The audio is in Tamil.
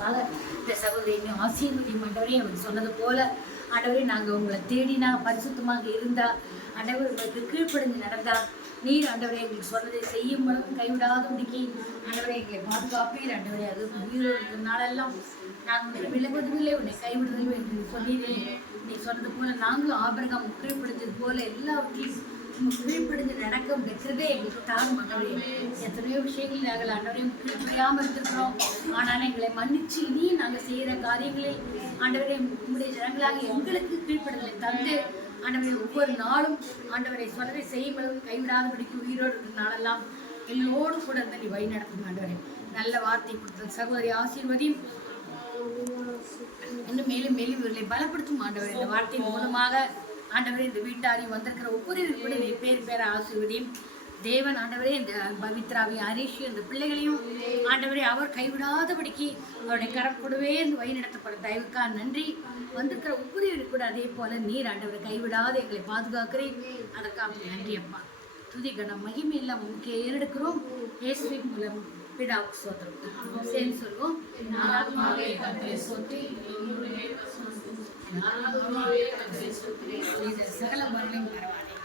இந்த சகோதரியை ஆசீர்வதியும் ஆண்டவரே. அவர் சொன்னது போல ஆண்டவரே, நாங்கள் உங்களை தேடினா, பரிசுத்தமாக இருந்தா, ஆண்டவர் உங்களுக்கு கீழ்ப்படிஞ்சு நடந்தா, நீர் ஆண்டவரே எங்களுக்கு சொன்னதை செய்யும் பொழுது கைவிடாத முடிக்கி ஆண்டவரே எங்களை பாதுகாப்பீர். ஆண்டவரே, அது உயிரோடு இருக்கிற நாளெல்லாம் நாங்கள் உங்களை விலகுவதில்லை, உன்னை கைவிடுவதில்லை என்று சொன்னீரே. நீ சொன்னது போல நாங்களும் ஆபிரகாம் கீழ்ப்படிஞ்சது போல எல்லாவற்றையும் கீழ்ப்படிஞ்சு நடக்க வைக்கிறதே எங்களுக்கு தாரும் ஆண்டவரே. எத்தனையோ விஷயங்கள் நாங்கள் ஆண்டவரையும் கீழ்ப்படியாமல் இருந்திருக்கிறோம். ஆனாலும் எங்களை மன்னிச்சு இனி நாங்கள் செய்கிற காரியங்களில் ஆண்டவரே உங்களுடைய ஜனங்களாக எங்களுக்கு கீழ்ப்படுதலை தந்து ஆண்டவரை ஒவ்வொரு நாளும் ஆண்டவரை சொன்னதை செய்யும்போது கைவிடாதபடிக்கு உயிரோடு இருக்கிற நாளெல்லாம் எல்லோரும் கூட இருந்து நீ வழி நடத்தும் ஆண்டவரே. நல்ல வார்த்தை கொடுத்த சகோதரி ஆசீர்வதியும் இன்னும் மேலும் மேலும் இவர்களை பலப்படுத்தும் ஆண்டவரே. இந்த வார்த்தையின் மூலமாக ஆண்டவரே இந்த வீட்டாரையும் வந்திருக்கிற ஒவ்வொரு கூட பேர் பேர ஆசீர்வதியும் தேவன் ஆண்டவரே. இந்த பவித்ராவி ஹரிஷி இந்த பிள்ளைகளையும் ஆண்டவரே அவர் கைவிடாதபடிக்கு அவருடைய கரக்கூடவே இந்த வழி நடத்தப்பட தயவுக்கா நன்றி. வந்திருக்கிற ஒவ்வொரு கூட அதே போல நீர் ஆண்டவரை கைவிடாத எங்களை பாதுகாக்கிறேன். அதற்காக நன்றி அப்பா. துதி கணம் மகிமை எல்லாம் உங்களுக்கு ஏறெடுக்கிறோம். இயேசுவின் மூலம் பிதாவுக்கு ஸ்தோத்திரம் சேர்ந்து சொல்லுவோம். சகல மரணம் பரவாயில்லை.